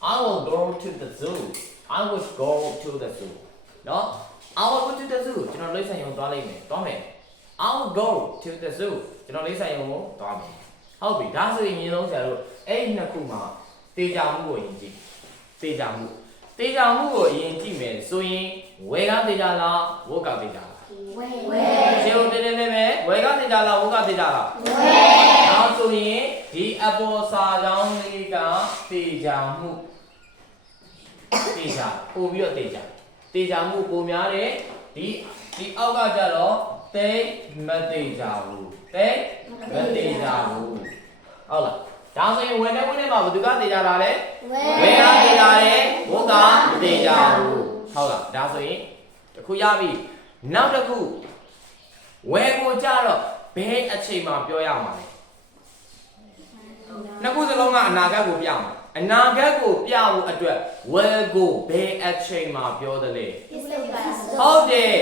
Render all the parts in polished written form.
I will go to the zoo I will go to the zoo နော် I will go to the zoo ကျွန်တော်လိမ့်ဆိုင်ရုံသွားလိမ့်မယ်သွားမယ် I will go to the zoo ကျွန်တော်လိမ့်ဆိုင်ရုံကိုသွားမယ်ဟုတ်ပြီဒါဆိုရင်အရင်ဆုံးဆရာတို့အဲ့ဒီနှစ်ခုမှာတေချာမှုကိုယဉ်ကြည့်တေချာမှုကိုအရင်ကြည့်မယ်ဆိုရင်ဝေကတေချာလားဝုတ်ကတေချာလားဝေရှင်းဦးတင်းတင်းပဲဝေကတေချာလားဝုတ်ကတေချာလားဝေနောက်ဆိုရင်ဒီအပေါ်စာကြောင်းလေးကတေချာမှုတေချာပို့ပြီးတော့တေချာမှုပိုများတယ်ဒီအောက်ကကြတော့သိမတေချာဘူးသိမတေချာဘူးဟုတ်လားဒါဆိုရင်ဝင်နေမှာဘယ်သူကတေချာတာလဲဝေကတေချာတယ်ဝုတ်ကမတေချာဘူးဟုတ်လားဒါဆိုရင်တစ်ခုရပြီနောက်တစ်ခုဝေကိုကြတော့ဘယ်အချိန်မှပြောရမှာလဲနှစ်ခုစလုံးကအနာဂတ်ကိုပြမှာအနာဂတ်ကိုပြဖို့အတွက်ဝေကိုဘယ်အချိန်မှပြောတယ်လဲဟုတ်တယ်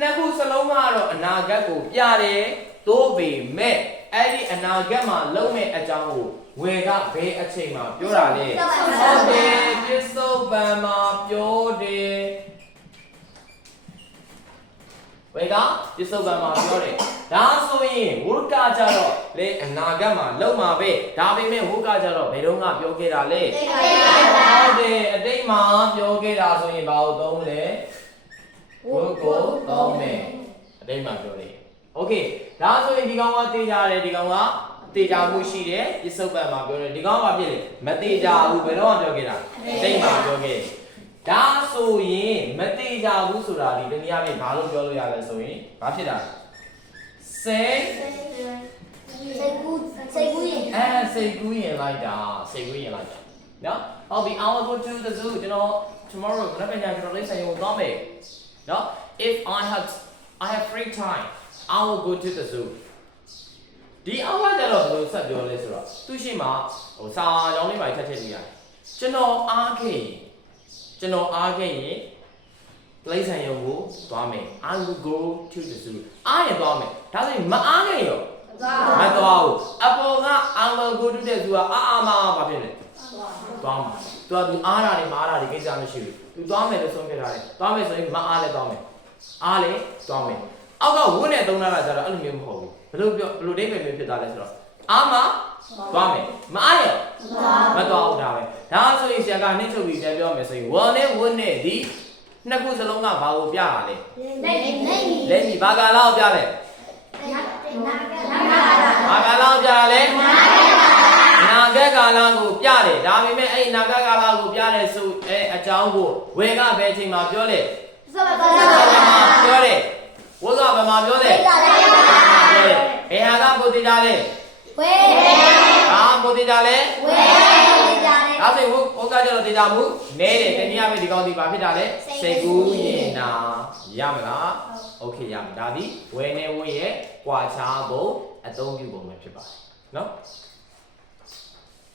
နှစ်ခုစလုံးကတော့အနာဂတ်ကိုပြတယ်သို့ပေမဲ့အဲ့ဒီအနာဂတ်မှာလုံးမဲ့အကြောင်းကိုဝေကဘယ်အချိန်မှပြောတာလဲဟုတ်တယ်ပစ္စုပန်မှာပြောတယ်ဝေကပစ္စုပန်မှာပြောတယ်ဒါဆိုရင်ဝုဒ္ကကြတော့လေအနာဂတ်မှာလုံးမှာပဲဒါပေမဲ့ဝုဒ္ကကြတော့ဘယ်တော့မှပြောခဲ့တာလဲဟုတ်တယ်အတိတ်မှာပြောခဲ့တာဆိုရင်ဘာလို့သုံးလဲဝုဒ်ကိုသုံးမယ်အတိတ်မှာပြောတယ်โอเคဒါဆိုရင်ဒီကောင်ကတေးကြတယ်ဒီကောင်ကတေးကြမှုရှိတယ်ပစ္စုပန်မှာပြောတယ်ဒီကောင်ကဘာဖြစ်လဲမတေးကြဘူးဘယ်တော့မှပြောခဲ့တာတိတ်မှာပြောခဲ့ဒါဆိုရင်မတေးကြဘူးဆိုတာဒီတနည်းအားဖြင့်ဘာလို့ပြောလို့ရလဲဆိုရင်ဘာဖြစ်တာစိတ်ကူးရင်လိုက်တာနော်ဟုတ်ပြီ I will go to the zoo ကျွန်တော် tomorrow မနက်ဖြန်ကျွန်တော်လိမ့်ဆိုင်ကိုသွားမယ်နော် if I have free time I will go to the zoo ဒီအောက်ကကျတော့ဘယ်လိုဆက်ပြောလဲဆိုတော့သူရှိမှဟိုစာကြောင်းလေးပါထပ်ထည့်လို့ရတယ်ကျွန်တော်အားခဲ့ရင်လိမ့်ဆိုင်ရုံကိုသွားမယ် I will go to the zoo အားရင်သွားမယ်ဒါဆိုရင်မအားခဲ့ရောမသွားဘူးအပေါ်က I will go to the zoo ကအာမဘာဖြစ်လဲသွားမှာသူအားတာတွေမအားတာတွေကိစ္စမရှိဘူးသူသွားမယ်လို့ဆုံးဖြတ်ထားတယ်သွားမယ်ဆိုရင်မအားလဲသွားမယ်အားလဲသွားမယ်အောက်ကဝန်းနဲ့သုံးထားတာကျတော့အဲ့လိုမျိုးမဟုတ်ဘူးဘယ်လိုဒိတ်ပဲမျိုးဖြစ်သွားလဲဆိုတော့အားမသွားမယ်မအားရမသွားဘူးဒါပဲဒါဆိုရင်ဆရာကနှိမ့်ချုပ်ပြီးပြောမယ်ဆိုရင်ဝန်းနဲ့ဒီနှစ်ခုစလုံးကဘာကိုပြတာလဲလက်မီဘာကာလာကိုပြလဲဘာကာလာကိုပြတာလဲနာဂတ်ကာလာကိုပြတယ်ဒါပေမဲ့အဲ့နာဂတ်ကာလာကိုပြတယ်ဆိုအကြောင်းကိုဝေကဘယ်ချိန်မှာပြောလဲပြောတယ်ဝေကဘယ်မှာပြောလဲပြောတယ်ဘယ်ဟာကကိုတိကြလဲဝေဟာကိုတိကြလဲဝေဒါဆိုဝေကကြတော့တိကြမှုနဲတယ်တနည်းအားဖြင့်ဒီကောင်းဒီဘာဖြစ်တာလဲစိတ်ကူးရင်နာရမလားโอเคရမယ်ဒါဒီဝေနဲ့ဝေရဲ့ကွာခြားဖို့အသုံးပြုပုံပဲဖြစ်ပါတယ်နော်